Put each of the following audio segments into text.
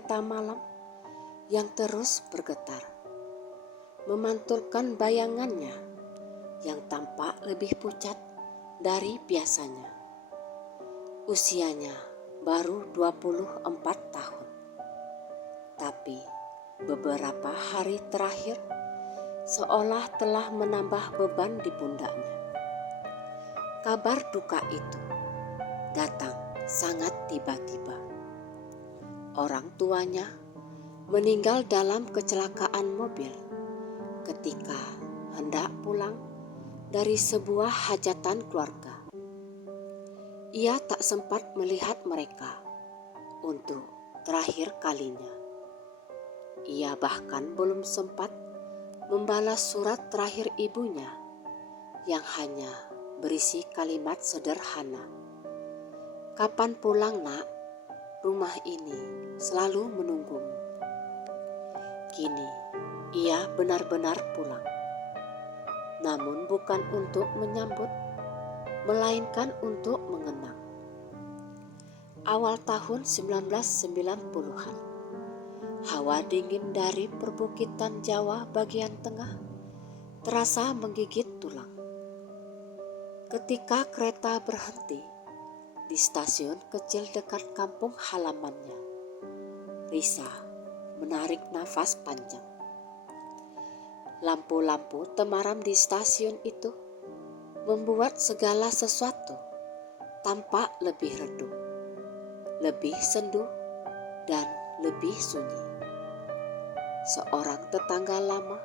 kereta malam yang terus bergetar, memantulkan bayangannya yang tampak lebih pucat dari biasanya. Usianya baru 24 tahun. Tapi beberapa hari terakhir seolah telah menambah beban di pundaknya. Kabar duka itu datang sangat tiba-tiba. Orang tuanya meninggal dalam kecelakaan mobil ketika hendak pulang dari sebuah hajatan keluarga. Ia tak sempat melihat mereka untuk terakhir kalinya. Ia bahkan belum sempat membalas surat terakhir ibunya yang hanya berisi kalimat sederhana. "Kapan pulang, Nak? Rumah ini selalu menunggumu." Kini ia benar-benar pulang. Namun bukan untuk menyambut, melainkan untuk mengenang. Awal tahun 1990-an, hawa dingin dari perbukitan Jawa bagian tengah terasa menggigit tulang. Ketika kereta berhenti di stasiun kecil dekat kampung halamannya, Risa menarik nafas panjang. Lampu-lampu temaram di stasiun itu membuat segala sesuatu tampak lebih redup, lebih sendu, dan lebih sunyi. Seorang tetangga lama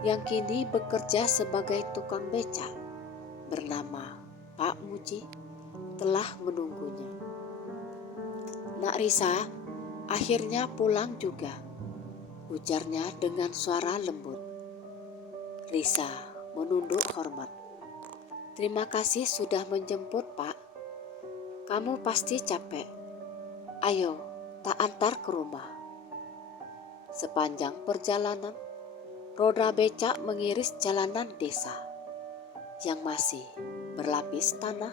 yang kini bekerja sebagai tukang becak bernama Pak Muji telah menunggunya. "Nak Risa, akhirnya pulang juga," ujarnya dengan suara lembut. Risa menunduk hormat. "Terima kasih sudah menjemput, Pak. Kamu pasti capek. Ayo, tak antar ke rumah." Sepanjang perjalanan, roda becak mengiris jalanan desa yang masih berlapis tanah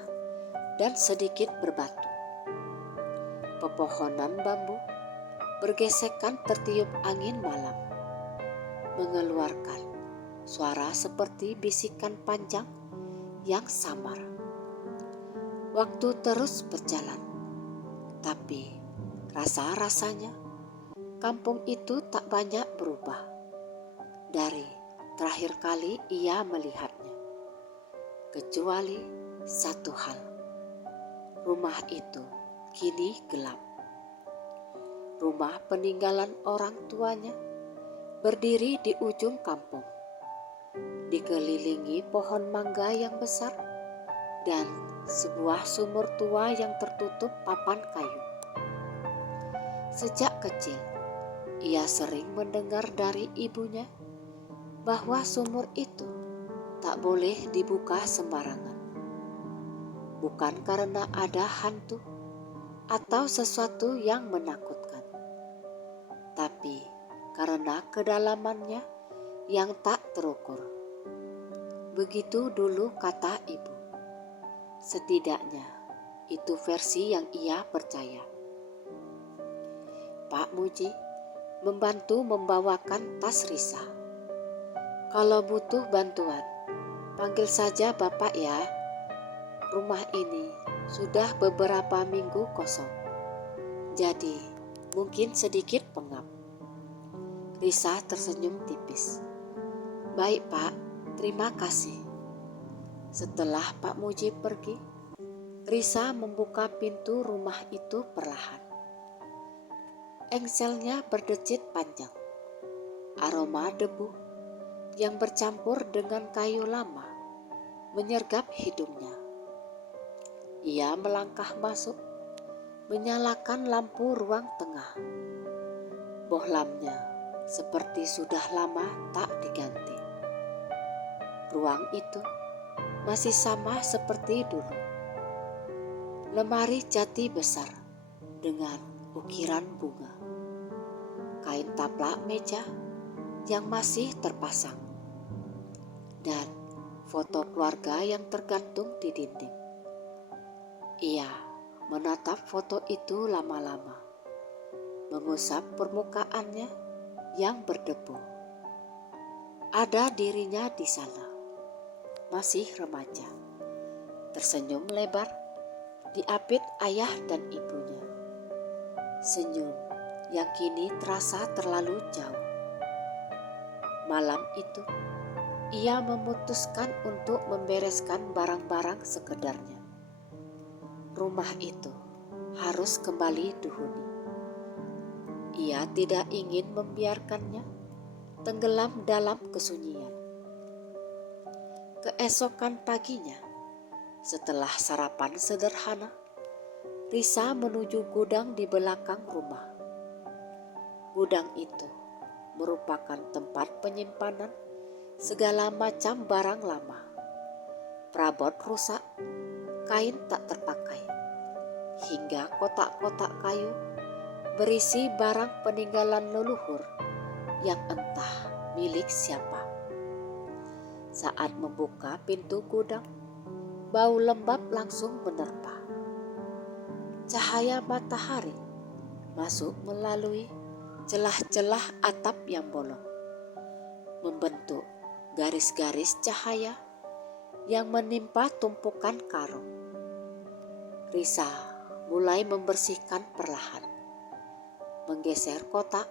dan sedikit berbatu. Pepohonan bambu bergesekan tertiup angin malam, mengeluarkan suara seperti bisikan panjang yang samar. Waktu terus berjalan, tapi rasa-rasanya kampung itu tak banyak berubah dari terakhir kali ia melihatnya. Kecuali satu hal, rumah itu kini gelap. Rumah peninggalan orang tuanya berdiri di ujung kampung, dikelilingi pohon mangga yang besar dan sebuah sumur tua yang tertutup papan kayu. Sejak kecil, ia sering mendengar dari ibunya bahwa sumur itu tak boleh dibuka sembarangan. Bukan karena ada hantu atau sesuatu yang menakutkan, tapi karena kedalamannya yang tak terukur. Begitu dulu kata ibu. Setidaknya itu versi yang ia percaya. Pak Muji membantu membawakan tas Risa. "Kalau butuh bantuan, panggil saja Bapak ya. Rumah ini sudah beberapa minggu kosong, jadi mungkin sedikit pengap." Risa tersenyum tipis. "Baik Pak, terima kasih." Setelah Pak Muji pergi, Risa membuka pintu rumah itu perlahan. Engselnya berdecit panjang. Aroma debu yang bercampur dengan kayu lama menyergap hidungnya. Ia melangkah masuk, menyalakan lampu ruang tengah. Bohlamnya seperti sudah lama tak diganti. Ruang itu masih sama seperti dulu. Lemari jati besar dengan ukiran bunga. Kain taplak meja yang masih terpasang. Dan foto keluarga yang tergantung di dinding. Ia menatap foto itu lama-lama. mengusap permukaannya yang berdebu. Ada dirinya di sana, masih remaja, tersenyum lebar, diapit ayah dan ibunya. Senyum yang kini terasa terlalu jauh. Malam itu, ia memutuskan untuk membereskan barang-barang sekedarnya. Rumah itu harus kembali dihuni. Ia tidak ingin membiarkannya tenggelam dalam kesunyian. Keesokan paginya, setelah sarapan sederhana, Risa menuju gudang di belakang rumah. Gudang itu merupakan tempat penyimpanan segala macam barang lama, perabot rusak, kain tak terpakai, hingga kotak-kotak kayu berisi barang peninggalan leluhur yang entah milik siapa. Saat membuka pintu gudang, bau lembab langsung menerpa. Cahaya matahari masuk melalui celah-celah atap yang bolong, membentuk garis-garis cahaya yang menimpa tumpukan karung. Risa mulai membersihkan perlahan, menggeser kotak,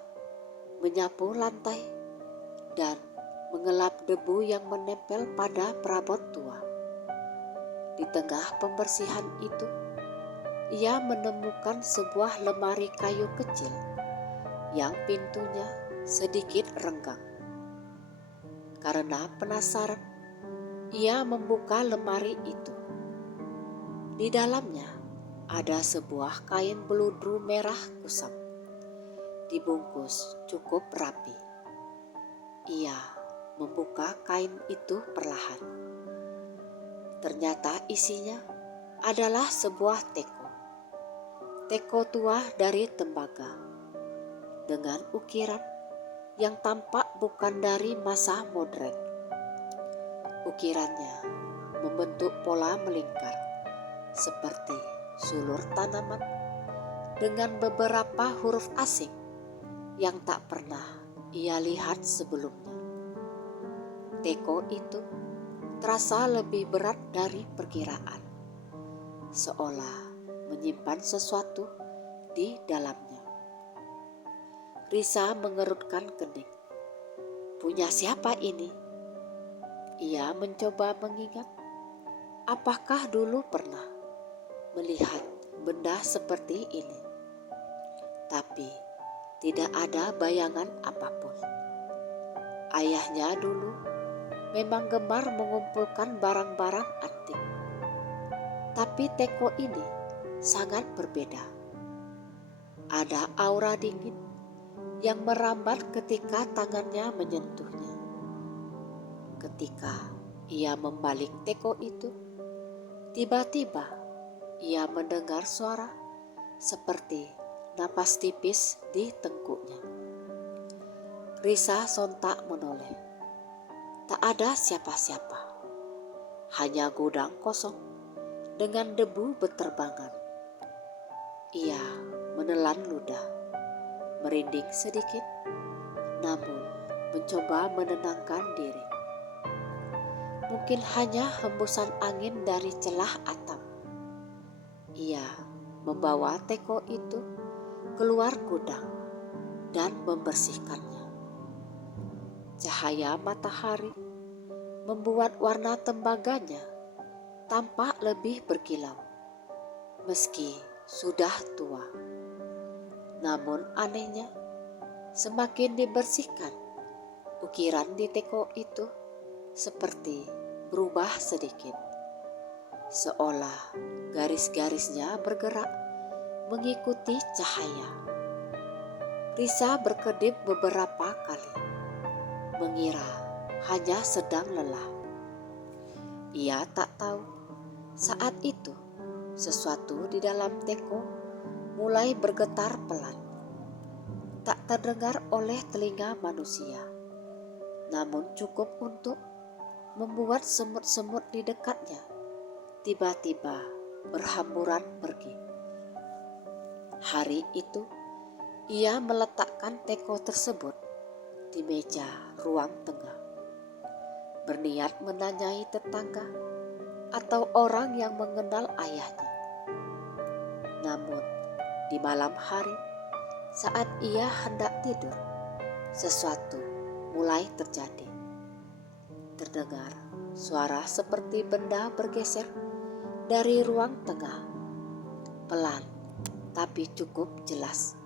menyapu lantai, dan mengelap debu yang menempel pada perabot tua. Di tengah pembersihan itu, ia menemukan sebuah lemari kayu kecil yang pintunya sedikit renggang. Karena penasaran, ia membuka lemari itu. Di dalamnya ada sebuah kain beludru merah kusam, dibungkus cukup rapi. Ia membuka kain itu perlahan. Ternyata isinya adalah sebuah teko tua dari tembaga, dengan ukiran yang tampak bukan dari masa modern. Ukirannya membentuk pola melingkar, seperti sulur tanaman, dengan beberapa huruf asing yang tak pernah ia lihat sebelumnya. Teko itu terasa lebih berat dari perkiraan, seolah menyimpan sesuatu di dalamnya. Risa mengerutkan kening. Punya siapa ini? Ia mencoba mengingat, apakah dulu pernah melihat benda seperti ini? Tapi tidak ada bayangan apapun. Ayahnya dulu memang gemar mengumpulkan barang-barang antik. Tapi teko ini sangat berbeda. Ada aura dingin yang merambat ketika tangannya menyentuhnya. Ketika ia membalik teko itu, tiba-tiba ia mendengar suara seperti napas tipis di tengkuknya. Risa sontak menoleh. Tak ada siapa-siapa, hanya gudang kosong dengan debu beterbangan. Ia menelan ludah, merinding sedikit, namun mencoba menenangkan diri. Mungkin hanya hembusan angin dari celah atap. Ia membawa teko itu keluar gudang dan membersihkannya. Cahaya matahari membuat warna tembaganya tampak lebih berkilau, meski sudah tua. Namun anehnya, semakin dibersihkan, ukiran di teko itu seperti berubah sedikit, seolah garis-garisnya bergerak mengikuti cahaya. Risa berkedip beberapa kali, mengira hanya sedang lelah. Ia tak tahu saat itu sesuatu di dalam teko mulai bergetar pelan. Tak terdengar oleh telinga manusia, namun cukup untuk membuat semut-semut di dekatnya tiba-tiba berhamburan pergi. Hari itu Ia meletakkan teko tersebut di meja ruang tengah, berniat menanyai tetangga atau orang yang mengenal ayahnya. Namun di malam hari, saat ia hendak tidur, sesuatu mulai terjadi. Terdengar suara seperti benda bergeser dari ruang tengah, pelan tapi cukup jelas.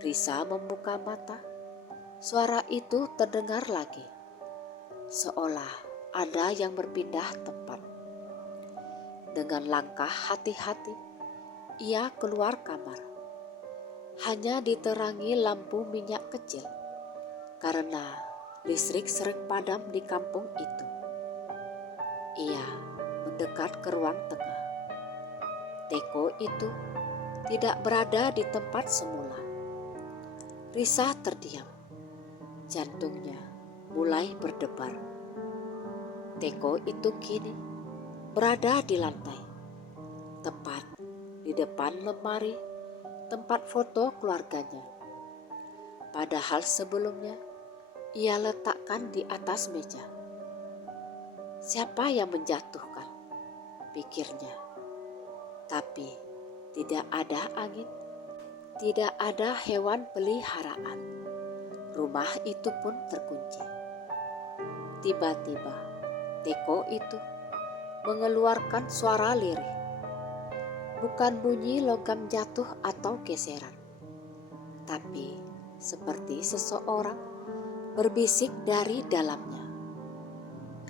Risa membuka mata. Suara itu terdengar lagi, seolah ada yang berpindah tempat. Dengan langkah hati-hati, ia keluar kamar. Hanya diterangi lampu minyak kecil, karena listrik sering padam di kampung itu. Ia mendekat ke ruang tengah. Teko itu tidak berada di tempat semula. Risa terdiam. Jantungnya mulai berdebar. Teko itu kini berada di lantai, tepat di depan lemari tempat foto keluarganya. Padahal sebelumnya ia letakkan di atas meja. Siapa yang menjatuhkan? Pikirnya. Tapi tidak ada angin, tidak ada hewan peliharaan. Rumah itu pun terkunci. Tiba-tiba teko itu mengeluarkan suara lirih. Bukan bunyi logam jatuh atau geseran, tapi seperti seseorang berbisik dari dalamnya.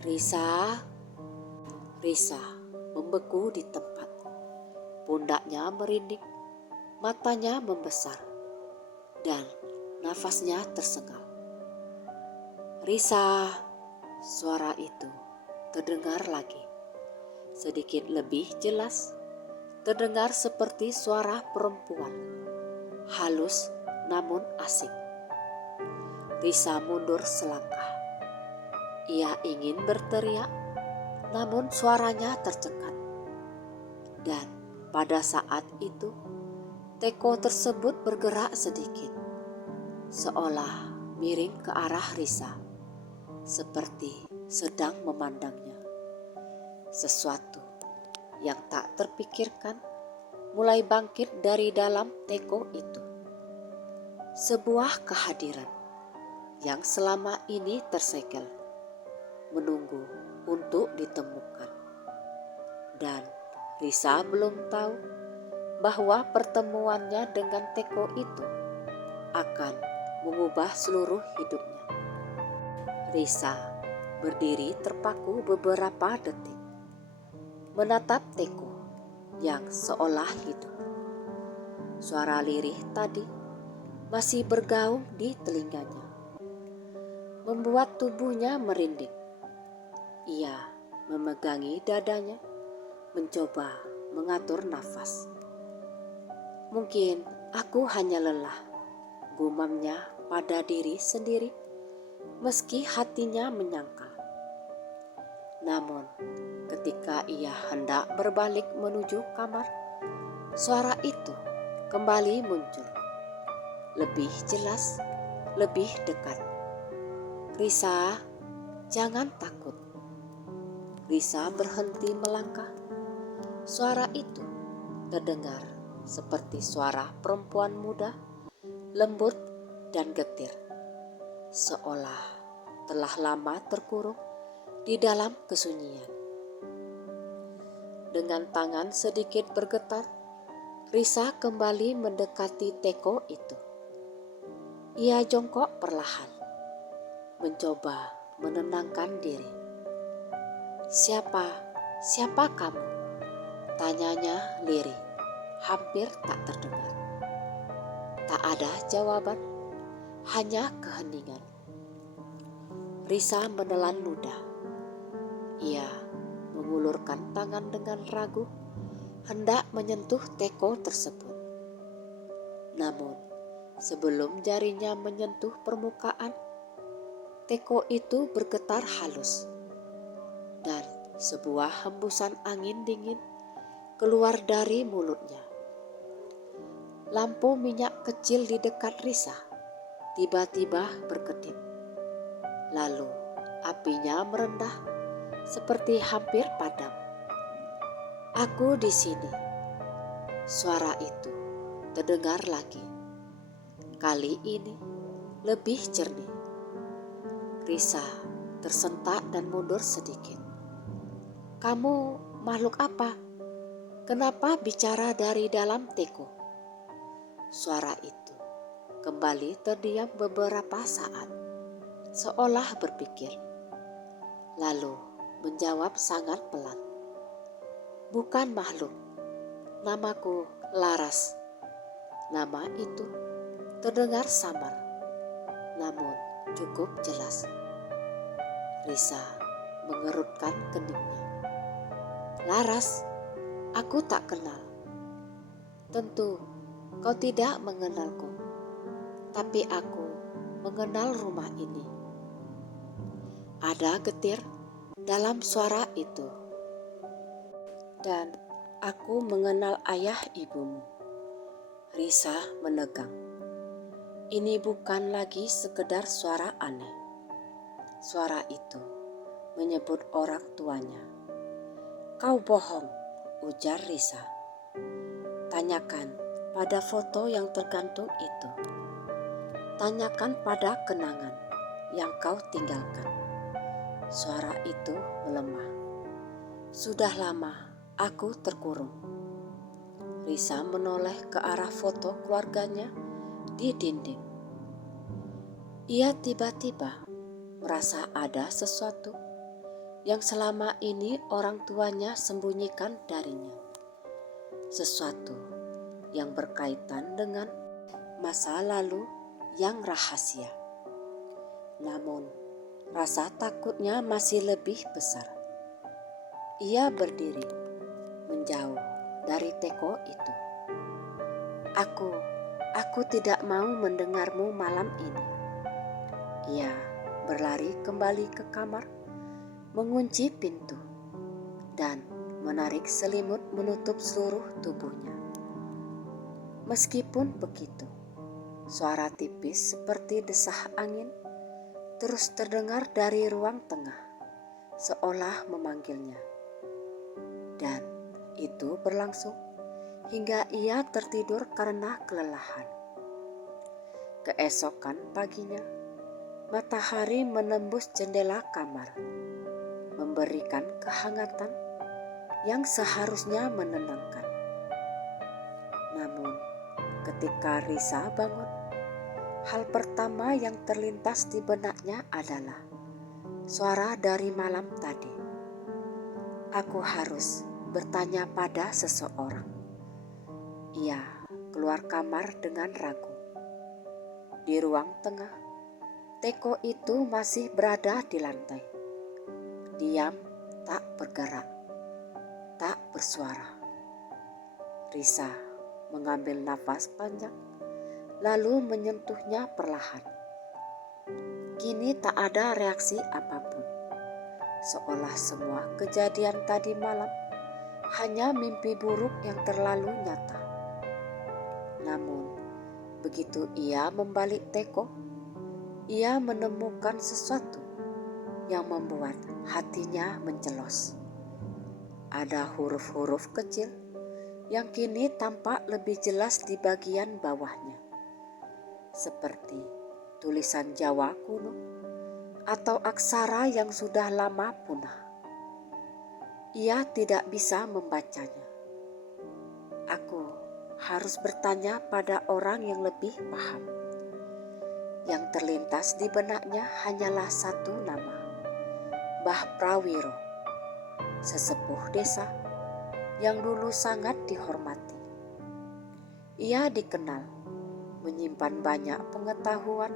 Risa. Risa membeku di tempat. Pundaknya merinding, matanya membesar, dan nafasnya tersengal. Risa, suara itu terdengar lagi. Sedikit lebih jelas, terdengar seperti suara perempuan, halus namun asing. Risa mundur selangkah. Ia ingin berteriak, namun suaranya tercekat. Dan pada saat itu, teko tersebut bergerak sedikit, seolah miring ke arah Risa, seperti sedang memandangnya. Sesuatu yang tak terpikirkan mulai bangkit dari dalam teko itu. Sebuah kehadiran yang selama ini tersegel, menunggu untuk ditemukan. Dan Risa belum tahu bahwa pertemuannya dengan teko itu akan mengubah seluruh hidupnya. Risa berdiri terpaku beberapa detik, menatap teko yang seolah hidup. Suara lirih tadi masih bergaung di telinganya, membuat tubuhnya merinding. Ia memegangi dadanya, mencoba mengatur nafas. Mungkin aku hanya lelah, gumamnya pada diri sendiri, meski hatinya menyangkal. Namun, ketika ia hendak berbalik menuju kamar, suara itu kembali muncul. Lebih jelas, lebih dekat. Risa, jangan takut. Risa berhenti melangkah. Suara itu terdengar seperti suara perempuan muda, lembut dan getir, seolah telah lama terkurung di dalam kesunyian. Dengan tangan sedikit bergetar, Risa kembali mendekati teko itu. Ia jongkok perlahan, mencoba menenangkan diri. Siapa kamu? Tanyanya lirih, hampir tak terdengar. Tak ada jawaban, hanya keheningan. Risa menelan ludah. Ia mengulurkan tangan dengan ragu, hendak menyentuh teko tersebut. Namun, sebelum jarinya menyentuh permukaan, teko itu bergetar halus. Dan sebuah hembusan angin dingin keluar dari mulutnya. Lampu minyak kecil di dekat Risa tiba-tiba berkedip. Lalu apinya merendah seperti hampir padam. "Aku di sini." Suara itu terdengar lagi. Kali ini lebih jernih. Risa tersentak dan mundur sedikit. "Kamu makhluk apa? Kenapa bicara dari dalam teko?" Suara itu kembali terdiam beberapa saat, seolah berpikir. Lalu menjawab sangat pelan. "Bukan makhluk. Namaku Laras." Nama itu terdengar samar, namun cukup jelas. Risa mengerutkan keningnya. "Laras, aku tak kenal." "Tentu kau tidak mengenalku, tapi aku mengenal rumah ini." Ada getir dalam suara itu. "Dan aku mengenal ayah ibumu." Risa menegang. Ini bukan lagi sekedar suara aneh. Suara itu menyebut orang tuanya. "Kau bohong," ujar Risa. "Tanyakan pada foto yang tergantung itu. Tanyakan pada kenangan yang kau tinggalkan." Suara itu melemah. "Sudah lama aku terkurung." Risa menoleh ke arah foto keluarganya di dinding. Ia tiba-tiba merasa ada sesuatu yang selama ini orang tuanya sembunyikan darinya. Sesuatu yang berkaitan dengan masa lalu yang rahasia. Namun rasa takutnya masih lebih besar. Ia berdiri menjauh dari teko itu. Aku tidak mau mendengarmu malam ini." Ia berlari kembali ke kamar, mengunci pintu, dan menarik selimut menutup seluruh tubuhnya. Meskipun begitu, suara tipis seperti desah angin terus terdengar dari ruang tengah, seolah memanggilnya. Dan itu berlangsung hingga ia tertidur karena kelelahan. Keesokan paginya, matahari menembus jendela kamar, memberikan kehangatan yang seharusnya menenangkan. Namun, ketika Risa bangun, hal pertama yang terlintas di benaknya adalah suara dari malam tadi. "Aku harus bertanya pada seseorang." Ia keluar kamar dengan ragu. Di ruang tengah, teko itu masih berada di lantai. Diam, tak bergerak, tak bersuara. Risa mengambil nafas panjang, lalu menyentuhnya perlahan. Kini tak ada reaksi apapun, seolah semua kejadian tadi malam hanya mimpi buruk yang terlalu nyata. Namun, begitu ia membalik teko, ia menemukan sesuatu yang membuat hatinya mencelos. Ada huruf-huruf kecil yang kini tampak lebih jelas di bagian bawahnya, seperti tulisan Jawa kuno atau aksara yang sudah lama punah. Ia tidak bisa membacanya. "Aku harus bertanya pada orang yang lebih paham." Yang terlintas di benaknya hanyalah satu nama, Mbah Prawiro, sesepuh desa yang dulu sangat dihormati. Ia dikenal menyimpan banyak pengetahuan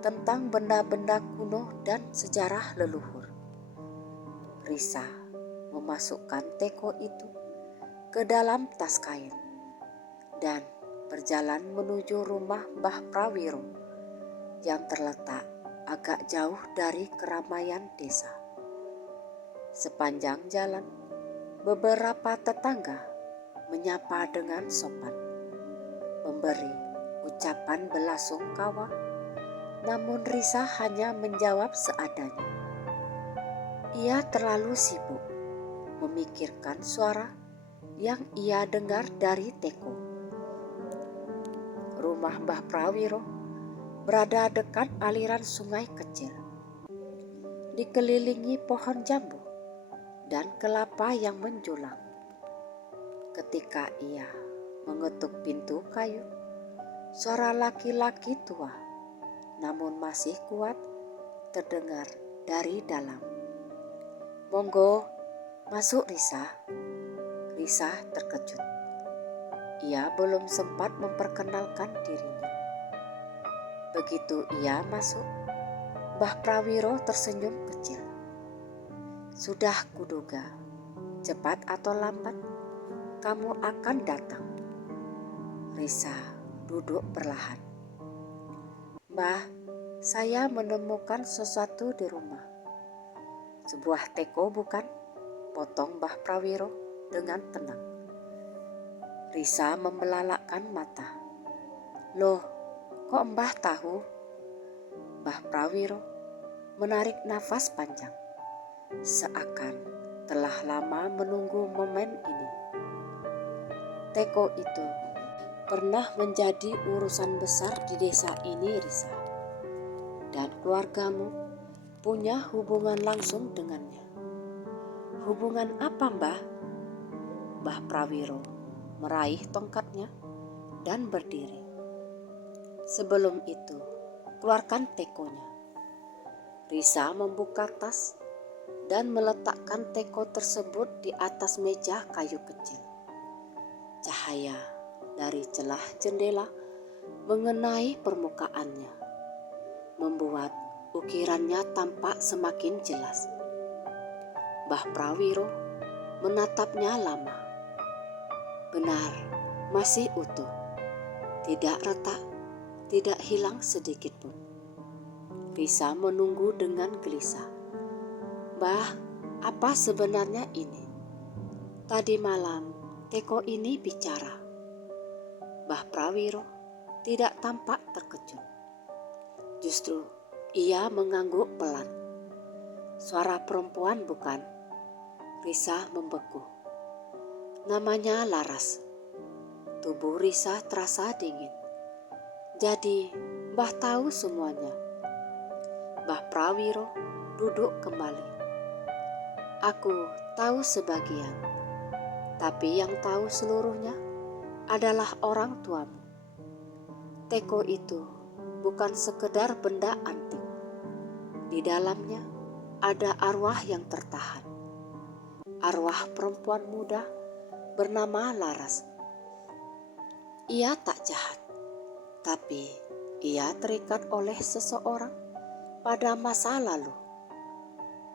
tentang benda-benda kuno dan sejarah leluhur. Risa memasukkan teko itu ke dalam tas kain dan berjalan menuju rumah Mbah Prawiro yang terletak agak jauh dari keramaian desa. Sepanjang jalan, beberapa tetangga menyapa dengan sopan, memberi ucapan belasungkawa, namun Risa hanya menjawab seadanya. Ia terlalu sibuk memikirkan suara yang ia dengar dari teko. Rumah Mbah Prawiro berada dekat aliran sungai kecil, dikelilingi pohon jambu dan kelapa yang menjulang. Ketika ia mengetuk pintu kayu, suara laki-laki tua namun masih kuat terdengar dari dalam. "Monggo, masuk Risa." Risa terkejut. Ia belum sempat memperkenalkan dirinya. Begitu ia masuk, Mbah Prawiro tersenyum kecil. "Sudah kuduga, cepat atau lambat kamu akan datang." Risa duduk perlahan. "Mbah, saya menemukan sesuatu di rumah." "Sebuah teko bukan?" potong Mbah Prawiro dengan tenang. Risa membelalakkan mata. "Loh, kok Mbah tahu?" Mbah Prawiro menarik nafas panjang, seakan telah lama menunggu momen ini. "Teko itu pernah menjadi urusan besar di desa ini, Risa. Dan keluargamu punya hubungan langsung dengannya." "Hubungan apa, Mbah?" Mbah Prawiro meraih tongkatnya dan berdiri. "Sebelum itu, keluarkan tekonya." Risa membuka tas dan meletakkan teko tersebut di atas meja kayu kecil. Cahaya dari celah jendela mengenai permukaannya, membuat ukirannya tampak semakin jelas. Mbah Prawiro menatapnya lama. Benar, masih utuh, tidak retak, tidak hilang sedikit pun. Risa menunggu dengan gelisah. "Mbah, apa sebenarnya ini?" "Tadi malam teko ini bicara." Mbah Prawiro tidak tampak terkejut. Justru ia mengangguk pelan. "Suara perempuan bukan?" Risa membeku. "Namanya Laras." Tubuh Risa terasa dingin. "Jadi Mbah tahu semuanya?" Mbah Prawiro duduk kembali. "Aku tahu sebagian, tapi yang tahu seluruhnya adalah orang tuamu. Teko itu bukan sekedar benda antik. Di dalamnya ada arwah yang tertahan. Arwah perempuan muda bernama Laras. Ia tak jahat, tapi ia terikat oleh seseorang pada masa lalu."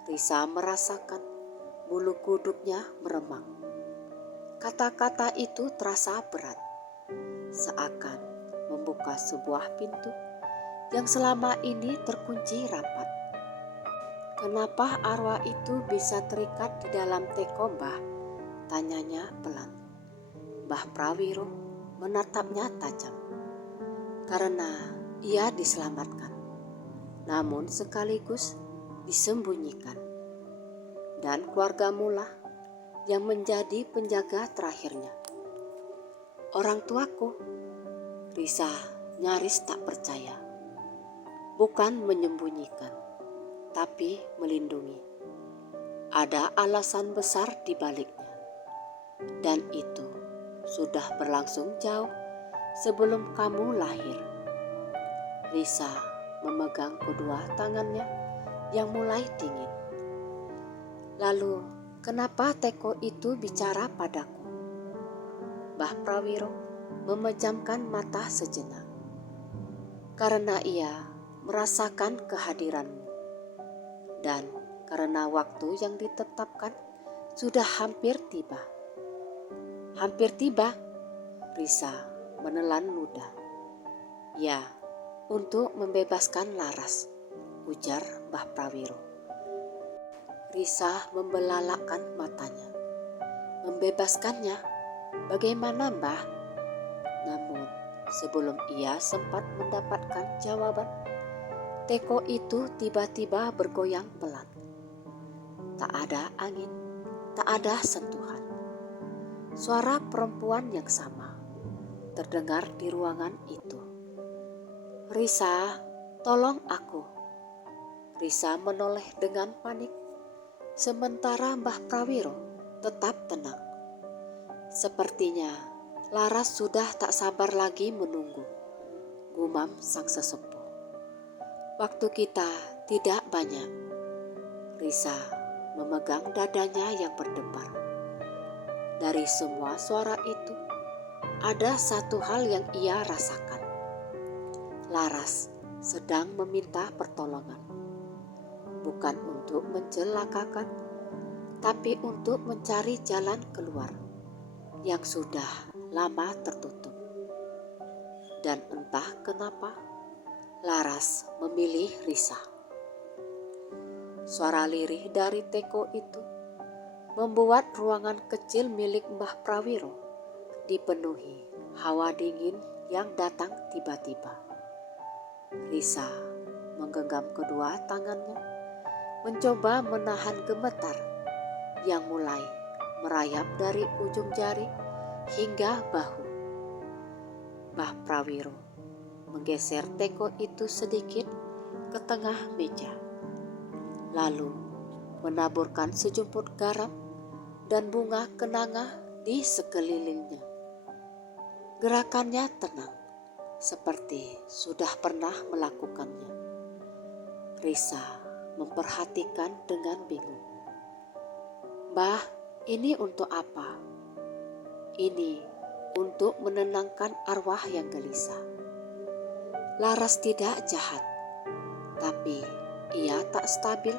Risa merasakan bulu kuduknya meremang. Kata-kata itu terasa berat, seakan membuka sebuah pintu yang selama ini terkunci rapat. "Kenapa arwah itu bisa terikat di dalam teko, Mbah?" tanyanya pelan. Mbah Prawiro menatapnya tajam. "Karena ia diselamatkan, namun sekaligus disembunyikan. Dan keluargamu lah yang menjadi penjaga terakhirnya." "Orang tuaku?" Risa nyaris tak percaya. "Bukan menyembunyikan, tapi melindungi. Ada alasan besar di baliknya. Dan itu sudah berlangsung jauh sebelum kamu lahir." Risa memegang kedua tangannya yang mulai dingin. "Lalu kenapa teko itu bicara padaku?" Mbah Prawiro memejamkan mata sejenak. "Karena ia merasakan kehadiranmu. Dan karena waktu yang ditetapkan sudah hampir tiba." "Hampir tiba?" Risa menelan ludah. "Ya, untuk membebaskan Laras," ujar Mbah Prawiro. Risa membelalakkan matanya. "Membebaskannya? Bagaimana, Mbah?" Namun sebelum ia sempat mendapatkan jawaban, teko itu tiba-tiba bergoyang pelan. Tak ada angin, tak ada sentuhan. Suara perempuan yang sama terdengar di ruangan itu. "Risa, tolong aku." Risa menoleh dengan panik, sementara Mbah Prawiro tetap tenang. Sepertinya Laras sudah tak sabar lagi menunggu, gumam sang sesepuh. "Waktu kita tidak banyak." Risa memegang dadanya yang berdebar. Dari semua suara itu, ada satu hal yang ia rasakan. Laras sedang meminta pertolongan. Bukan untuk mencelakakan, tapi untuk mencari jalan keluar yang sudah lama tertutup. Dan entah kenapa, Laras memilih Risa. Suara lirih dari teko itu membuat ruangan kecil milik Mbah Prawiro dipenuhi hawa dingin yang datang tiba-tiba. Risa menggenggam kedua tangannya, mencoba menahan gemetar yang mulai merayap dari ujung jari hingga bahu. Mbah Prawiro menggeser teko itu sedikit ke tengah meja, lalu menaburkan sejumput garam dan bunga kenanga di sekelilingnya. Gerakannya tenang, seperti sudah pernah melakukannya. Risa memperhatikan dengan bingung. "Mbah, ini untuk apa?" "Ini untuk menenangkan arwah yang gelisah." Laras tidak jahat, tapi ia tak stabil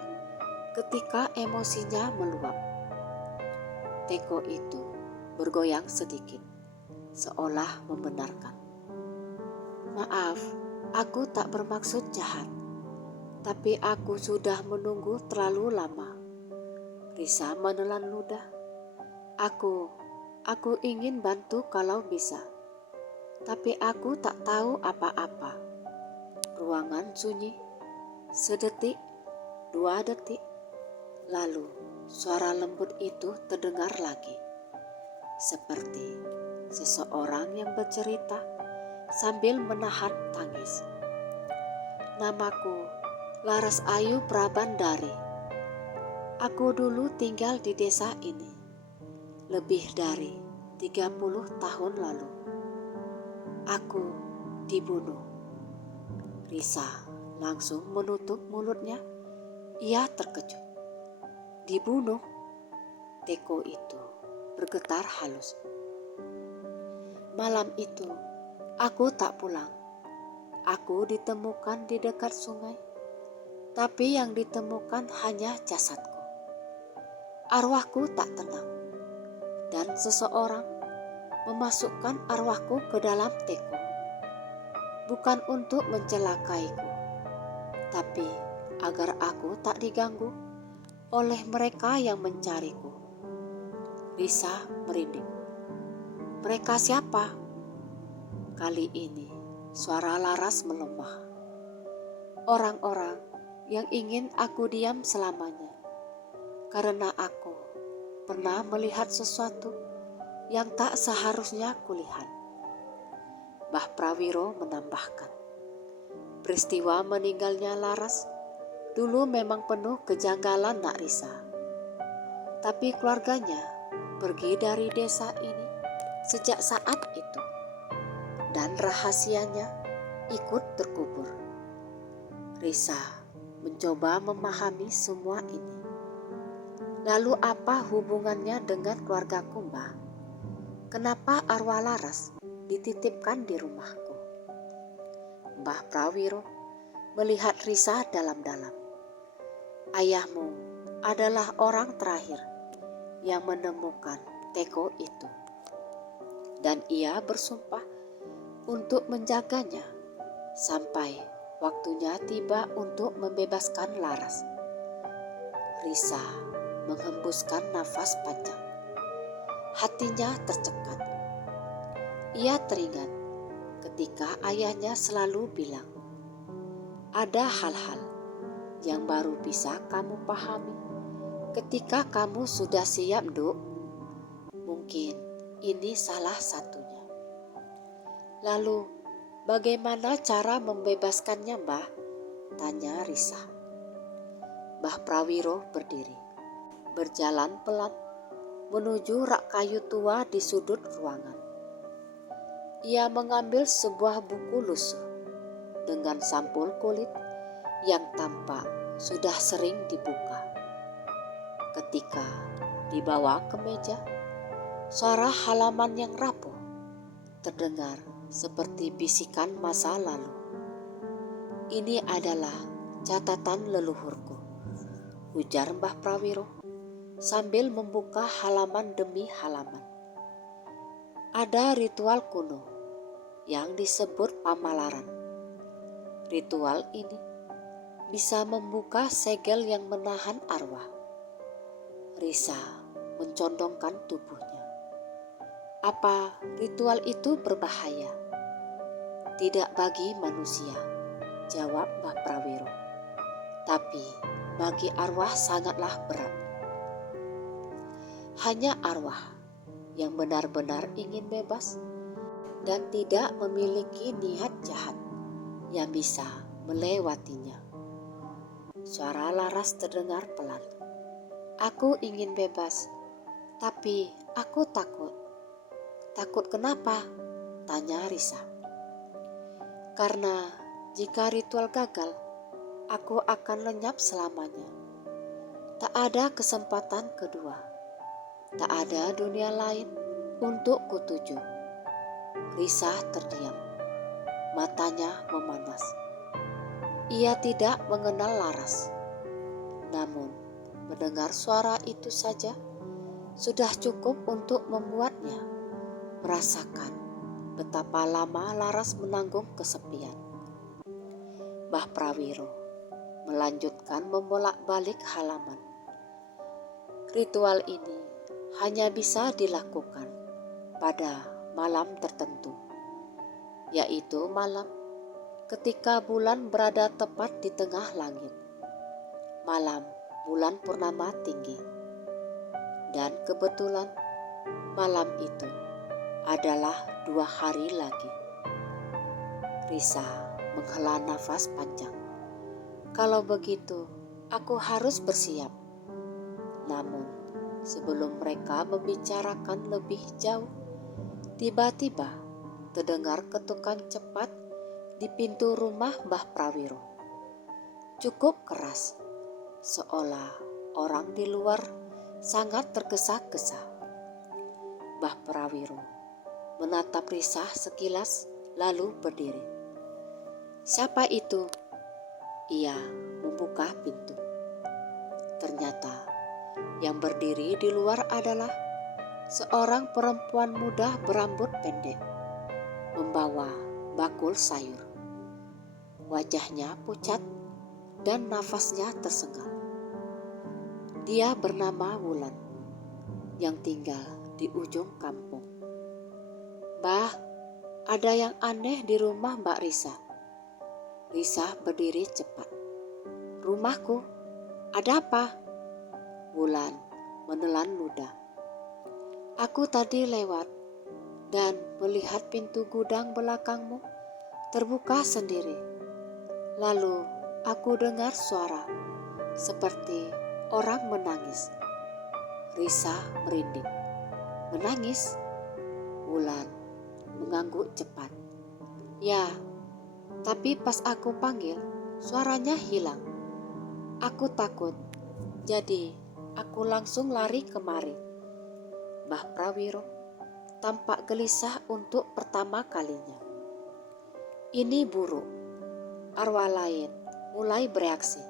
ketika emosinya meluap. Teko itu bergoyang sedikit, seolah membenarkan. "Maaf, aku tak bermaksud jahat, tapi aku sudah menunggu terlalu lama." Risa menelan ludah. Aku ingin bantu kalau bisa, tapi aku tak tahu apa-apa." Ruangan sunyi. Sedetik, 2 detik, lalu suara lembut itu terdengar lagi, seperti seseorang yang bercerita sambil menahan tangis. "Namaku Laras Ayu Prabandari. Aku dulu tinggal di desa ini lebih dari 30 tahun lalu. Aku dibunuh." Risa langsung menutup mulutnya. Ia terkejut. "Dibunuh?" Teko itu bergetar halus. "Malam itu aku tak pulang. Aku ditemukan di dekat sungai, tapi yang ditemukan hanya jasadku. Arwahku tak tenang, dan seseorang memasukkan arwahku ke dalam teko. Bukan untuk mencelakaiku, tapi agar aku tak diganggu oleh mereka yang mencariku." Risa merinding. "Mereka siapa?" Kali ini suara Laras melemah. "Orang-orang yang ingin aku diam selamanya, karena aku pernah melihat sesuatu yang tak seharusnya kulihat." Mbah Prawiro menambahkan, peristiwa meninggalnya Laras dulu memang penuh kejanggalan, Nak Risa. Tapi keluarganya pergi dari desa ini sejak saat itu, dan rahasianya ikut terkubur. Risa mencoba memahami semua ini. "Lalu apa hubungannya dengan keluargaku, Mbah? Kenapa arwah Laras dititipkan di rumahku?" Mbah Prawiro melihat Risa dalam-dalam. "Ayahmu adalah orang terakhir yang menemukan teko itu, dan ia bersumpah untuk menjaganya sampai waktunya tiba untuk membebaskan Laras." Risa menghembuskan nafas panjang. Hatinya tercekat. Ia teringat ketika ayahnya selalu bilang, "Ada hal-hal yang baru bisa kamu pahami ketika kamu sudah siap, Nduk." Mungkin ini salah satunya. "Lalu, bagaimana cara membebaskannya, Mbah?" tanya Risa. Mbah Prawiro berdiri, berjalan pelan menuju rak kayu tua di sudut ruangan. Ia mengambil sebuah buku lusuh dengan sampul kulit yang tampak sudah sering dibuka. Ketika dibawa ke meja, suara halaman yang rapuh terdengar seperti bisikan masa lalu. "Ini adalah catatan leluhurku," ujar Mbah Prawiro sambil membuka halaman demi halaman. "Ada ritual kuno yang disebut pamalaran. Ritual ini bisa membuka segel yang menahan arwah." Risa mencondongkan tubuhnya. "Apa ritual itu berbahaya?" "Tidak bagi manusia," jawab Mbah Prawiro. "Tapi bagi arwah sangatlah berat. Hanya arwah yang benar-benar ingin bebas dan tidak memiliki niat jahat yang bisa melewatinya." Suara Laras terdengar pelan. "Aku ingin bebas, tapi aku takut." "Takut kenapa?" tanya Risa. "Karena jika ritual gagal, aku akan lenyap selamanya. Tak ada kesempatan kedua. Tak ada dunia lain untuk kutuju." Risa terdiam. Matanya memanas. Ia tidak mengenal Laras. Namun, mendengar suara itu saja sudah cukup untuk membuatnya merasakan betapa lama Laras menanggung kesepian. Mbah Prawiro melanjutkan membolak-balik halaman. "Ritual ini hanya bisa dilakukan pada malam tertentu, yaitu malam ketika bulan berada tepat di tengah langit, malam bulan purnama tinggi. Dan kebetulan malam itu adalah 2 hari lagi." Risa menghela nafas panjang. "Kalau begitu, aku harus bersiap." Namun, sebelum mereka membicarakan lebih jauh, tiba-tiba terdengar ketukan cepat di pintu rumah Mbah Prawiro. Cukup keras, seolah orang di luar sangat tergesa-gesa. Mbah Prawiro menatap Risa sekilas lalu berdiri. "Siapa itu?" Ia membuka pintu. Ternyata yang berdiri di luar adalah seorang perempuan muda berambut pendek, membawa bakul sayur. Wajahnya pucat dan nafasnya tersengal. Dia bernama Wulan, yang tinggal di ujung kampung. "Mbah, ada yang aneh di rumah Mbak Risa." Risa berdiri cepat. "Rumahku? Ada apa?" Wulan menelan ludah. "Aku tadi lewat dan melihat pintu gudang belakangmu terbuka sendiri. Lalu aku dengar suara seperti orang menangis." Risa merinding. "Menangis?" Wulan mengangguk cepat. "Ya, tapi pas aku panggil, suaranya hilang. Aku takut, jadi aku langsung lari kemari." Mbah Prawiro tampak gelisah untuk pertama kalinya. "Ini buruk." Arwah lain mulai bereaksi.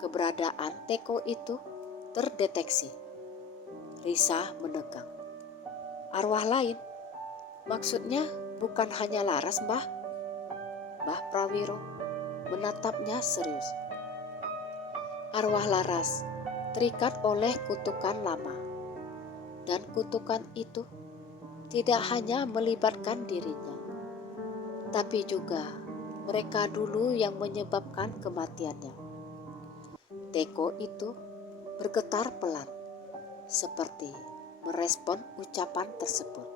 Keberadaan teko itu terdeteksi. Risa menegang. "Arwah lain? Maksudnya bukan hanya Laras, Mbah?" Mbah Prawiro menatapnya serius. "Arwah Laras terikat oleh kutukan lama. Dan kutukan itu tidak hanya melibatkan dirinya, tapi juga mereka dulu yang menyebabkan kematiannya. Teko itu bergetar pelan, seperti merespon ucapan tersebut.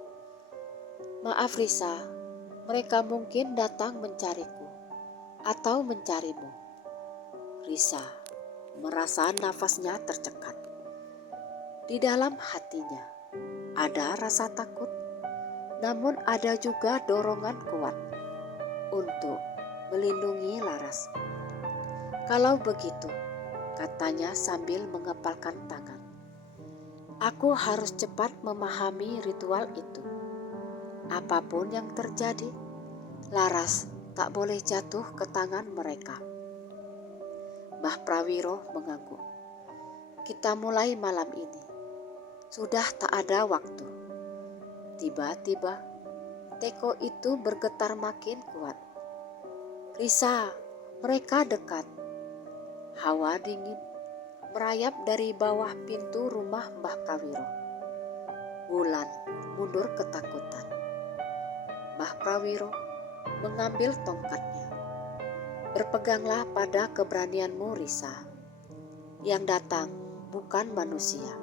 Maaf Risa, mereka mungkin datang mencariku atau mencarimu. Risa merasa nafasnya tercekat. Di dalam hatinya ada rasa takut, namun ada juga dorongan kuat untuk melindungi Laras. Kalau begitu, katanya sambil mengepalkan tangan, aku harus cepat memahami ritual itu. Apapun yang terjadi, Laras tak boleh jatuh ke tangan mereka. Mbah Prawiro mengangguk. Kita mulai malam ini. Sudah tak ada waktu. Tiba-tiba, teko itu bergetar makin kuat. Risa, mereka dekat. Hawa dingin merayap dari bawah pintu rumah Mbah Prawiro. Wulan mundur ketakutan. Mbah Prawiro mengambil tongkatnya. Berpeganglah pada keberanianmu Risa. Yang datang bukan manusia.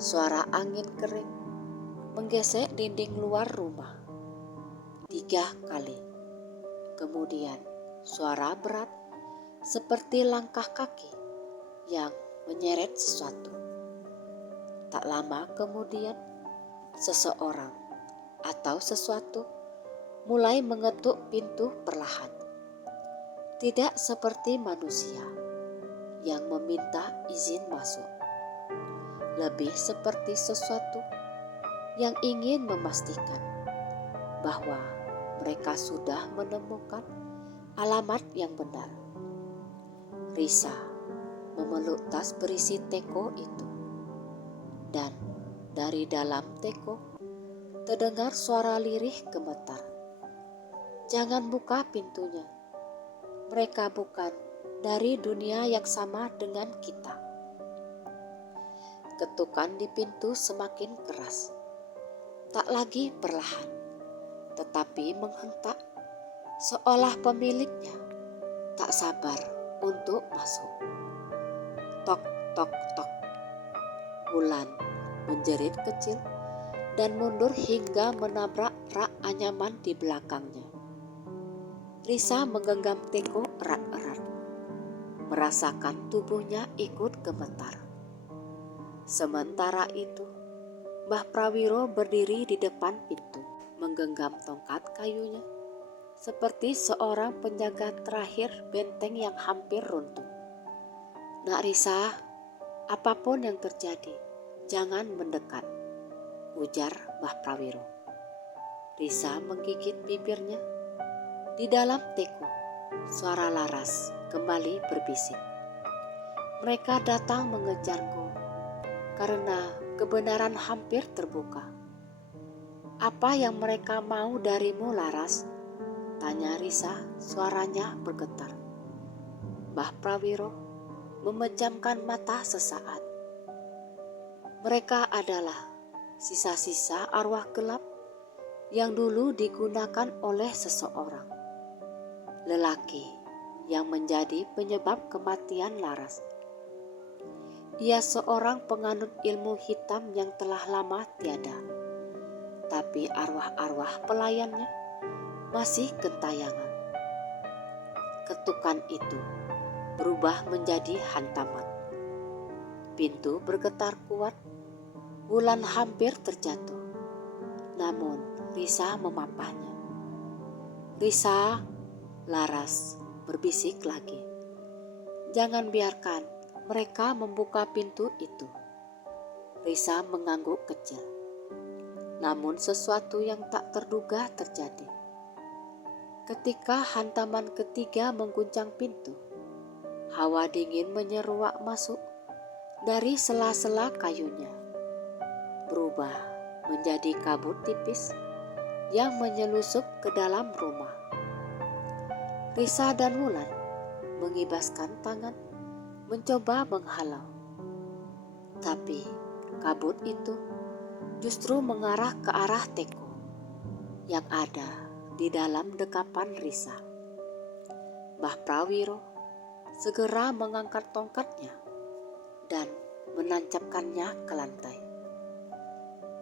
Suara angin kering menggesek dinding luar rumah 3 kali. Kemudian suara berat seperti langkah kaki yang menyeret sesuatu. Tak lama kemudian seseorang atau sesuatu mulai mengetuk pintu perlahan. Tidak seperti manusia yang meminta izin masuk. Lebih seperti sesuatu yang ingin memastikan bahwa mereka sudah menemukan alamat yang benar. Risa memeluk tas berisi teko itu. Dan dari dalam teko terdengar suara lirih gemetar. Jangan buka pintunya. Mereka bukan dari dunia yang sama dengan kita. Ketukan di pintu semakin keras. Tak lagi perlahan, tetapi menghentak, seolah pemiliknya tak sabar untuk masuk. Tok, tok, tok. Wulan menjerit kecil dan mundur hingga menabrak rak anyaman di belakangnya. Risa menggenggam teko erat-erat, merasakan tubuhnya ikut gemetar. Sementara itu, Mbah Prawiro berdiri di depan pintu, menggenggam tongkat kayunya, seperti seorang penjaga terakhir benteng yang hampir runtuh. Nak Risa, apapun yang terjadi, jangan mendekat, ujar Mbah Prawiro. Risa menggigit bibirnya. Di dalam teko, suara Laras kembali berbisik. Mereka datang mengejarku karena kebenaran hampir terbuka. Apa yang mereka mau darimu Laras? Tanya Risa, suaranya bergetar. Mbah Prawiro memejamkan mata sesaat. Mereka adalah sisa-sisa arwah gelap yang dulu digunakan oleh seseorang. Lelaki yang menjadi penyebab kematian Laras. Ia seorang penganut ilmu hitam yang telah lama tiada. Tapi arwah-arwah pelayannya masih gentayangan. Ketukan itu berubah menjadi hantaman. Pintu bergetar kuat. Wulan hampir terjatuh. Namun Risa memapahnya. Risa, Laras berbisik lagi. Jangan biarkan mereka membuka pintu itu. Risa mengangguk kecil. Namun sesuatu yang tak terduga terjadi. Ketika hantaman ketiga mengguncang pintu, hawa dingin menyeruak masuk dari sela-sela kayunya. Berubah menjadi kabut tipis yang menyelusup ke dalam rumah. Risa dan Wulan mengibaskan tangan, mencoba menghalau. Tapi kabut itu justru mengarah ke arah teko yang ada di dalam dekapan Risa. Mbah Prawiro segera mengangkat tongkatnya dan menancapkannya ke lantai.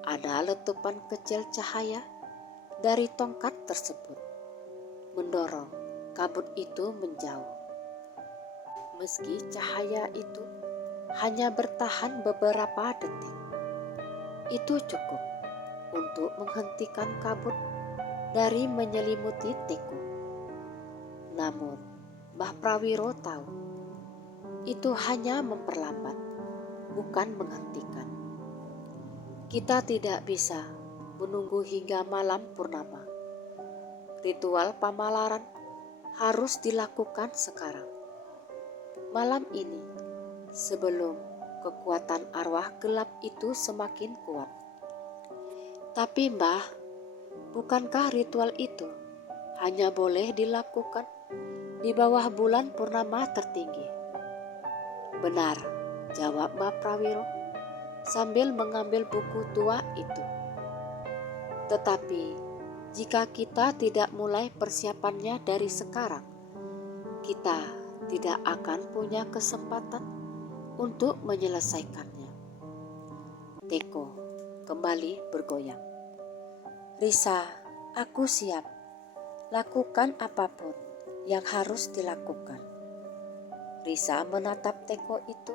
Ada letupan kecil cahaya dari tongkat tersebut, mendorong kabut itu menjauh. Meski cahaya itu hanya bertahan beberapa detik, itu cukup untuk menghentikan kabut dari menyelimuti Teko. Namun, Mbah Prawiro tahu itu hanya memperlambat, bukan menghentikan. Kita tidak bisa menunggu hingga malam purnama. Ritual pamalaran harus dilakukan sekarang, malam ini, sebelum kekuatan arwah gelap itu semakin kuat. Tapi Mbah, bukankah ritual itu hanya boleh dilakukan di bawah bulan purnama tertinggi? Benar, jawab Mbah Prawiro sambil mengambil buku tua itu. Tetapi jika kita tidak mulai persiapannya dari sekarang, kita tidak akan punya kesempatan untuk menyelesaikannya. Teko kembali bergoyang. Risa, aku siap. Lakukan apapun yang harus dilakukan. Risa menatap Teko itu.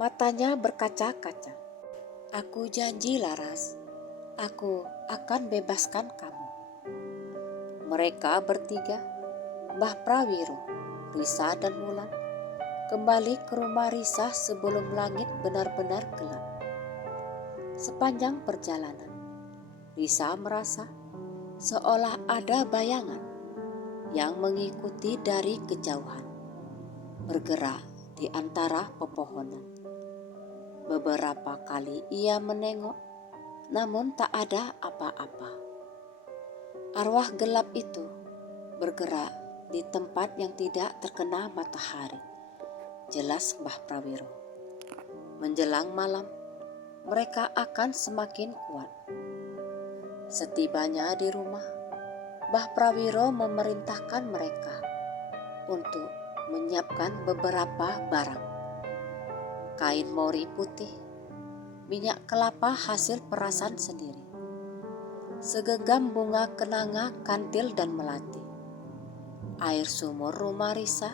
Matanya berkaca-kaca. Aku janji, Laras. Aku akan bebaskan kamu. Mereka bertiga, Mbah Prawiro, Risa dan Wulan, kembali ke rumah Risa sebelum langit benar-benar gelap. Sepanjang perjalanan, Risa merasa seolah ada bayangan yang mengikuti dari kejauhan, bergerak di antara pepohonan. Beberapa kali ia menengok, namun tak ada apa-apa. Arwah gelap itu bergerak di tempat yang tidak terkena matahari, jelas Mbah Prawiro. Menjelang malam, mereka akan semakin kuat. Setibanya di rumah, Mbah Prawiro memerintahkan mereka untuk menyiapkan beberapa barang. Kain mori putih, minyak kelapa hasil perasan sendiri, segenggam bunga kenanga, kantil dan melati, air sumur rumah Risa,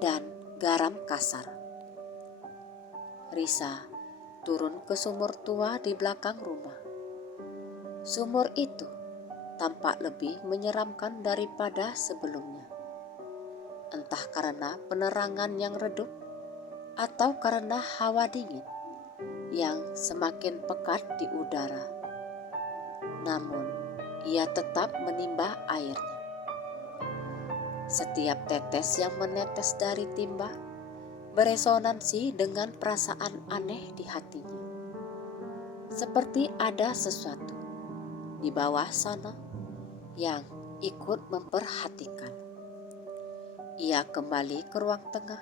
dan garam kasar. Risa turun ke sumur tua di belakang rumah. Sumur itu tampak lebih menyeramkan daripada sebelumnya. Entah karena penerangan yang redup atau karena hawa dingin yang semakin pekat di udara. Namun, ia tetap menimba airnya. Setiap tetes yang menetes dari timba beresonansi dengan perasaan aneh di hatinya. Seperti ada sesuatu di bawah sana yang ikut memperhatikan. Ia kembali ke ruang tengah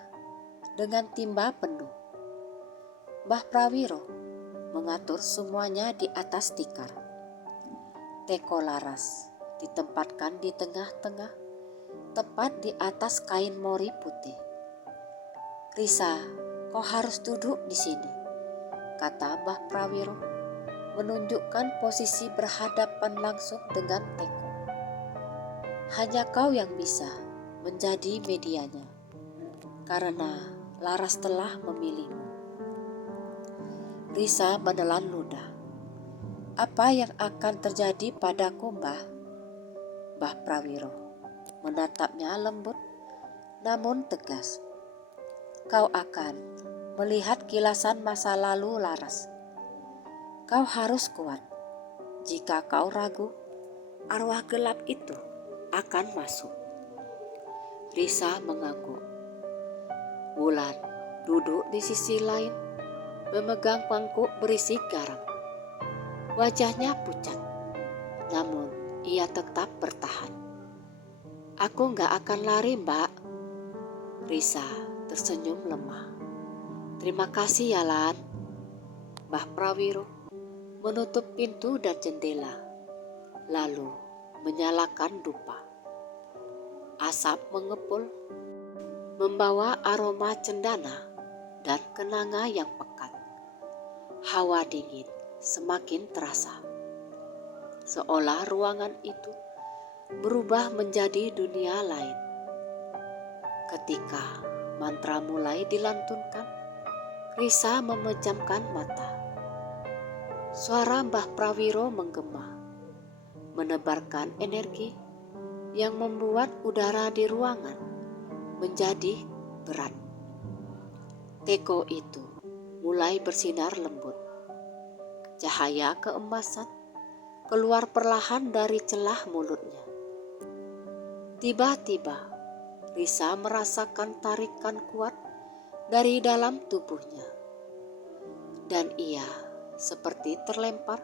dengan timba penuh. Mbah Prawiro mengatur semuanya di atas tikar. Teko Laras ditempatkan di tengah-tengah, tepat di atas kain mori putih. Risa, kau harus duduk di sini, kata Mbah Prawiro, menunjukkan posisi berhadapan langsung dengan Teko. Hanya kau yang bisa menjadi medianya, karena Laras telah memilihmu. Risa menelan ludah. Apa yang akan terjadi padaku, Mbah? Mbah Prawiro menatapnya lembut namun tegas. Kau akan melihat kilasan masa lalu, Laras. Kau harus kuat. Jika kau ragu, arwah gelap itu akan masuk. Risa mengangguk. Wulan duduk di sisi lain, memegang mangkuk berisi garam. Wajahnya pucat, namun ia tetap bertahan. Aku gak akan lari, Mbak. Risa tersenyum lemah. Terima kasih ya, Lan. Mbah Prawiro menutup pintu dan jendela, lalu menyalakan dupa. Asap mengepul, membawa aroma cendana dan kenanga yang pekat. Hawa dingin semakin terasa, seolah ruangan itu berubah menjadi dunia lain. Ketika mantra mulai dilantunkan, Risa memejamkan mata. Suara Mbah Prawiro menggema, menebarkan energi yang membuat udara di ruangan menjadi berat. Teko itu mulai bersinar lembut. Cahaya keemasan keluar perlahan dari celah mulutnya. Tiba-tiba Risa merasakan tarikan kuat dari dalam tubuhnya, dan ia seperti terlempar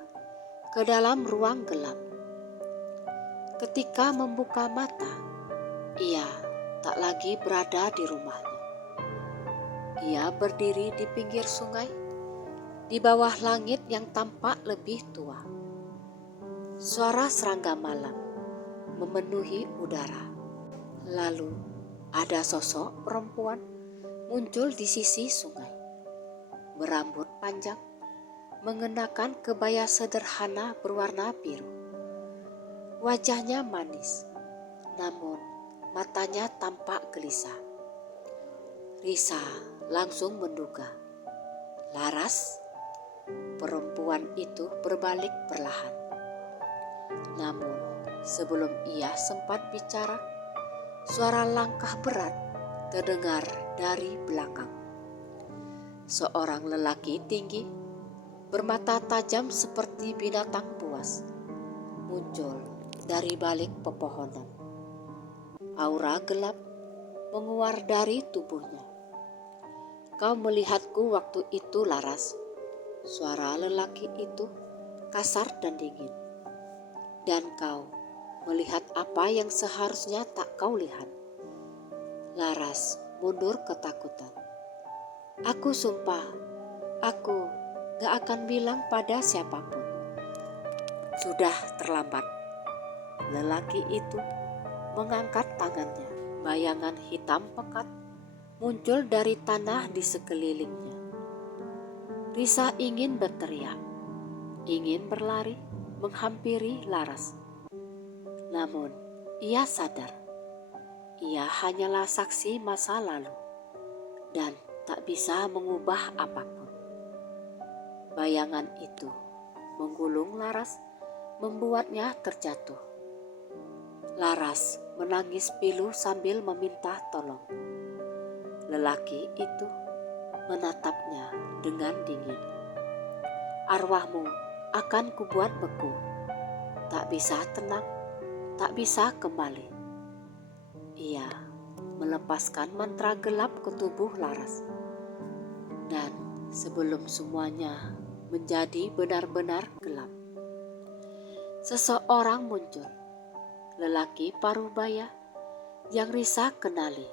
ke dalam ruang gelap. Ketika membuka mata, ia tak lagi berada di rumahnya. Ia berdiri di pinggir sungai, di bawah langit yang tampak lebih tua. Suara serangga malam memenuhi udara. Lalu ada sosok perempuan muncul di sisi sungai, berambut panjang, mengenakan kebaya sederhana berwarna biru. Wajahnya manis, namun matanya tampak gelisah. Risa langsung menduga, Laras. Perempuan itu berbalik perlahan. Namun sebelum ia sempat bicara, suara langkah berat terdengar dari belakang. Seorang lelaki tinggi, bermata tajam seperti binatang buas, muncul dari balik pepohonan. Aura gelap menguar dari tubuhnya. Kau melihatku waktu itu, Laras. Suara lelaki itu kasar dan dingin. Dan kau melihat apa yang seharusnya tak kau lihat. Laras mundur ketakutan. Aku sumpah, aku gak akan bilang pada siapapun. Sudah terlambat. Lelaki itu mengangkat tangannya. Bayangan hitam pekat muncul dari tanah di sekelilingnya. Risa ingin berteriak, ingin berlari, menghampiri Laras. Namun ia sadar, ia hanyalah saksi masa lalu dan tak bisa mengubah apapun. Bayangan itu menggulung Laras, membuatnya terjatuh. Laras menangis pilu sambil meminta tolong. Lelaki itu menatapnya dengan dingin. Arwahmu akan kubuat beku, tak bisa tenang, tak bisa kembali. Ia melepaskan mantra gelap ke tubuh Laras. Dan sebelum semuanya menjadi benar-benar gelap, seseorang muncul. Lelaki parubaya yang Risa kenali,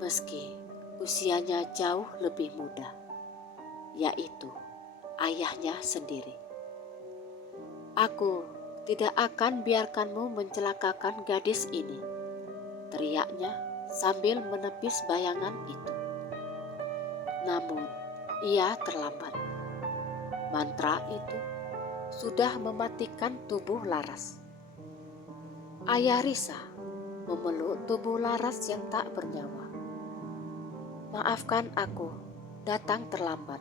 meski usianya jauh lebih muda, yaitu ayahnya sendiri. Aku tidak akan biarkanmu mencelakakan gadis ini, teriaknya sambil menepis bayangan itu. Namun ia terlambat. Mantra itu sudah mematikan tubuh Laras. Ayah Risa memeluk tubuh Laras yang tak bernyawa. Maafkan aku, datang terlambat.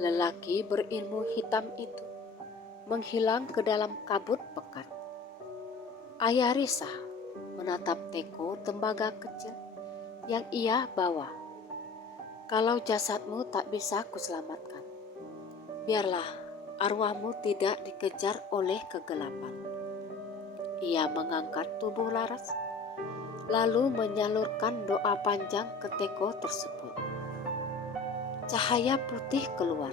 Lelaki berilmu hitam itu menghilang ke dalam kabut pekat. Ayah Risa menatap teko tembaga kecil yang ia bawa. Kalau jasadmu tak bisa kuselamatkan, biarlah arwahmu tidak dikejar oleh kegelapan. Ia mengangkat tubuh Laras, lalu menyalurkan doa panjang ke teko tersebut. Cahaya putih keluar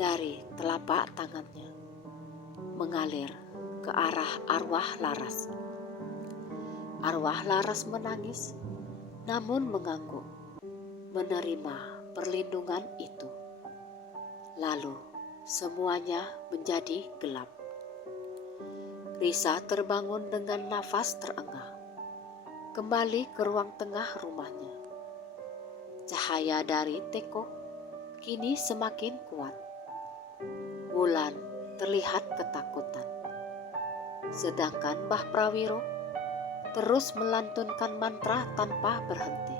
dari telapak tangannya, mengalir ke arah arwah Laras. Arwah Laras menangis, namun mengangguk, menerima perlindungan itu. Lalu semuanya menjadi gelap. Risa terbangun dengan nafas terengah, kembali ke ruang tengah rumahnya. Cahaya dari teko kini semakin kuat. Wulan terlihat ketakutan, sedangkan Mbah Prawiro terus melantunkan mantra tanpa berhenti.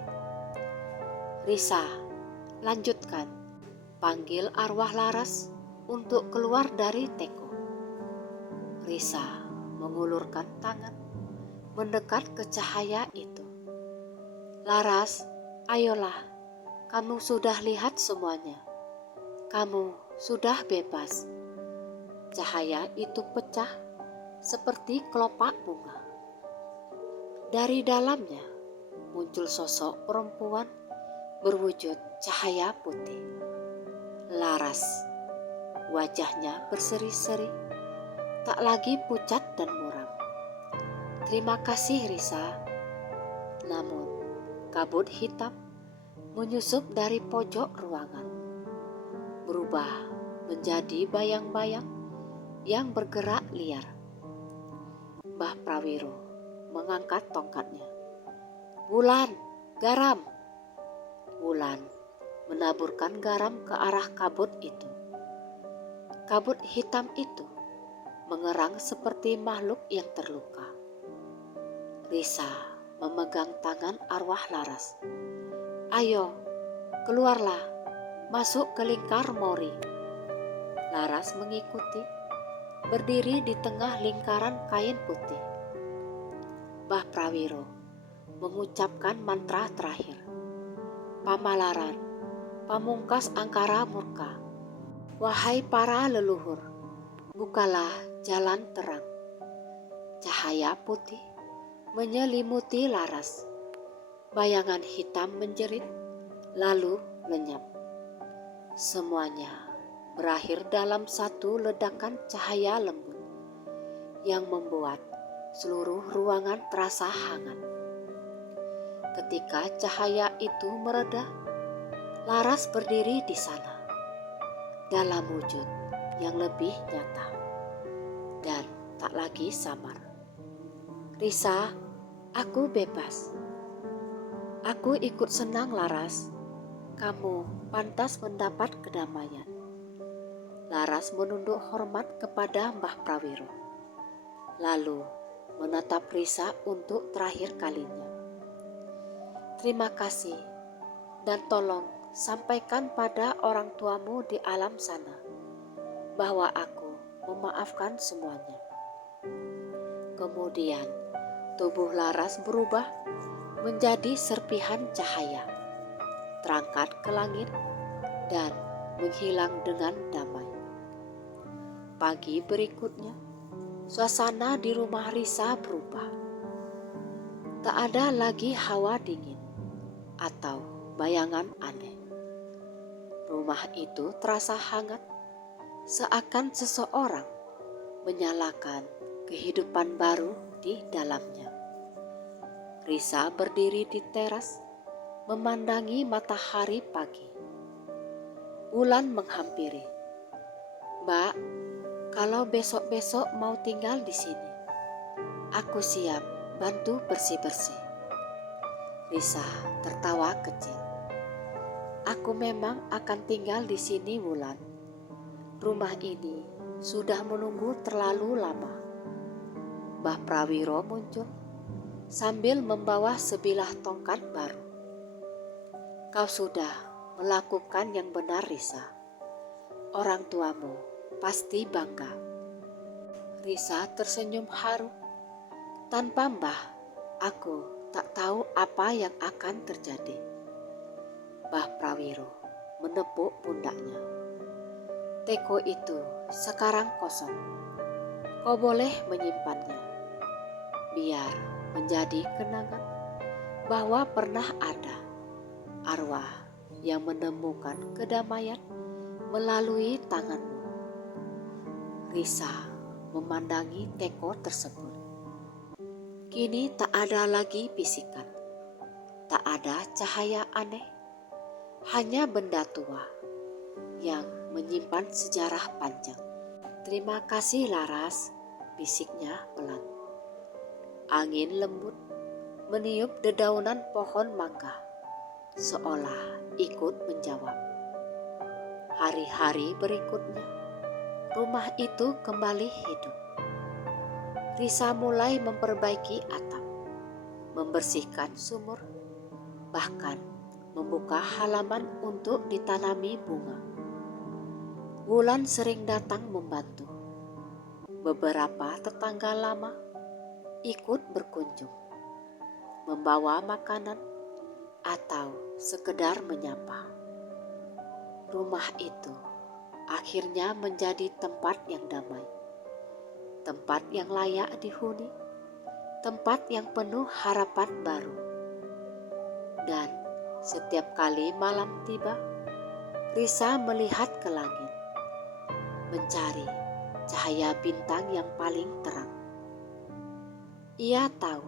Risa, lanjutkan. Panggil arwah Laras untuk keluar dari teko. Risa mengulurkan tangan mendekat ke cahaya itu. Laras, ayolah, kamu sudah lihat semuanya. Kamu sudah bebas. Cahaya itu pecah seperti kelopak bunga. Dari dalamnya muncul sosok perempuan berwujud cahaya putih. Laras, wajahnya berseri-seri, tak lagi pucat dan muram. Terima kasih Risa. Namun kabut hitam menyusup dari pojok ruangan, berubah menjadi bayang-bayang yang bergerak liar. Mbah Prawiro mengangkat tongkatnya. Wulan, garam. Wulan menaburkan garam ke arah kabut itu. Kabut hitam itu mengerang seperti makhluk yang terluka. Risa memegang tangan arwah Laras. Ayo, keluarlah, masuk ke lingkar Mori. Laras mengikuti, berdiri di tengah lingkaran kain putih. Mbah Prawiro mengucapkan mantra terakhir. Pamalaran, pamungkas angkara murka. Wahai para leluhur, bukalah jalan terang. Cahaya putih menyelimuti Laras. Bayangan hitam menjerit, lalu lenyap. Semuanya berakhir dalam satu ledakan cahaya lembut yang membuat seluruh ruangan terasa hangat. Ketika cahaya itu mereda, Laras berdiri di sana dalam wujud yang lebih nyata dan tak lagi samar. Risa, aku bebas. Aku ikut senang Laras. Kamu pantas mendapat kedamaian. Laras menunduk hormat kepada Mbah Prawiro, lalu menatap Risa untuk terakhir kalinya. Terima kasih, dan tolong sampaikan pada orang tuamu di alam sana bahwa aku memaafkan semuanya. Kemudian tubuh Laras berubah menjadi serpihan cahaya, terangkat ke langit dan menghilang dengan damai. Pagi berikutnya, suasana di rumah Risa berubah. Tak ada lagi hawa dingin atau bayangan aneh. Rumah itu terasa hangat, seakan seseorang menyalakan kehidupan baru di dalamnya. Risa berdiri di teras, memandangi matahari pagi. Wulan menghampiri. Mbak, kalau besok-besok mau tinggal di sini, aku siap bantu bersih-bersih. Risa tertawa kecil. Aku memang akan tinggal di sini, Wulan. Rumah ini sudah menunggu terlalu lama. Mbah Prawiro muncul sambil membawa sebilah tongkat baru. Kau sudah melakukan yang benar, Risa. Orang tuamu pasti bangga. Risa tersenyum haru. Tanpa Mbah, aku tak tahu apa yang akan terjadi. Mbah Prawiro menepuk pundaknya. Teko itu sekarang kosong. Kau boleh menyimpannya. Biar menjadi kenangan bahwa pernah ada arwah yang menemukan kedamaian melalui tanganmu. Risa memandangi teko tersebut. Kini tak ada lagi bisikan, tak ada cahaya aneh, hanya benda tua yang menyimpan sejarah panjang. Terima kasih Laras, bisiknya pelan. Angin lembut meniup dedaunan pohon mangga, seolah ikut menjawab. Hari-hari berikutnya, rumah itu kembali hidup. Risa mulai memperbaiki atap, membersihkan sumur, bahkan membuka halaman untuk ditanami bunga. Wulan sering datang membantu. Beberapa tetangga lama ikut berkunjung, membawa makanan atau sekedar menyapa. Rumah itu akhirnya menjadi tempat yang damai, tempat yang layak dihuni, tempat yang penuh harapan baru. Dan setiap kali malam tiba, Risa melihat ke langit, mencari cahaya bintang yang paling terang. Ia tahu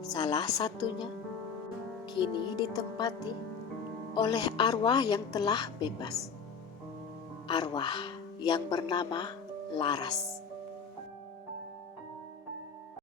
salah satunya kini ditempati oleh arwah yang telah bebas, arwah yang bernama Laras.